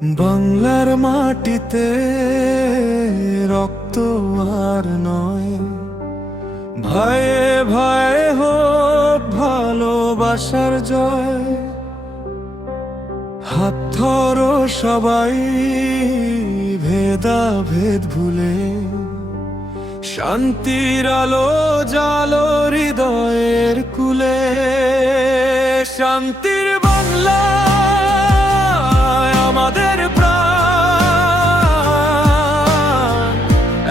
বাংলার মাটিতে রক্ত আর নয়, ভাইয়ে ভাইয়ে হোক ভালোবাসার জয়। হাত ধরো সবাই ভেদাভেদ ভুলে, শান্তির আলো জালো হৃদয়ের কুলে। শান্তির বাংলা আমাদের প্রাণ,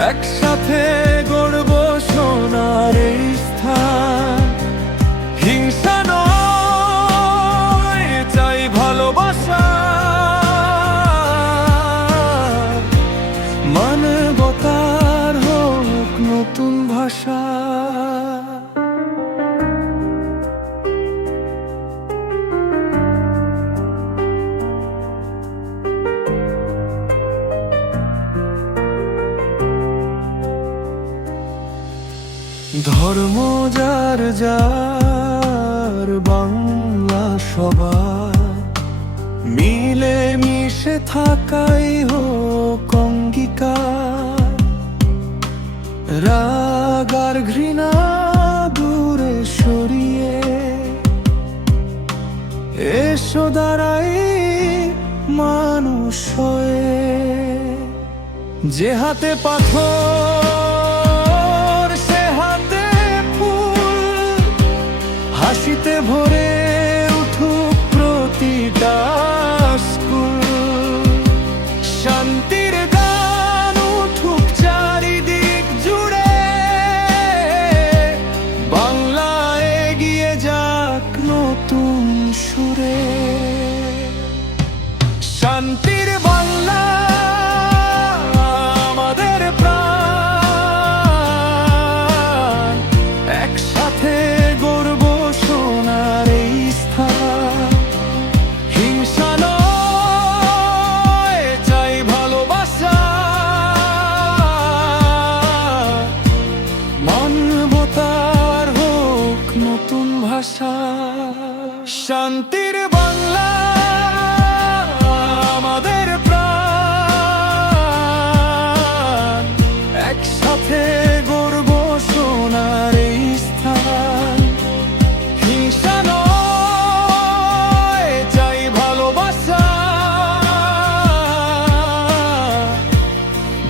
একসাথে গড়ব সোনার এই স্থান। হিংসা নয়, চাই ভালোবাসা, মানবতার হোক নতুন ভাষা। ধর্ম যার যার, বাংলা সবার, মিলে মিশে থাকাই হোক অঙ্গীকার। রাগ আর ঘৃণা দূরে সরিয়ে এসো দাঁড়াই মানুষ হয়ে। যে হাতে পাথর সে হাতে ফুল, হাসিতে ভরে উঠুক প্রতিটা স্কুল। শান্তির গান উঠুক চারিদিক জুড়ে, বাংলা এগিয়ে যাক নতুন সুরে। শান্তির বাংলা আমাদের প্রাণ, একসাথে গড়ব সোনার এই স্থান। হিংসা নয়, চাই ভালোবাসা, মানবতার হোক নতুন ভাষা। শান্তির বাংলা আমাদের প্রাণ, একসাথে গড়ব সোনার এই স্থান। হিংসা নয়, চাই ভালোবাসা,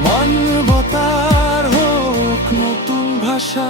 মানবতার হোক নতুন ভাষা।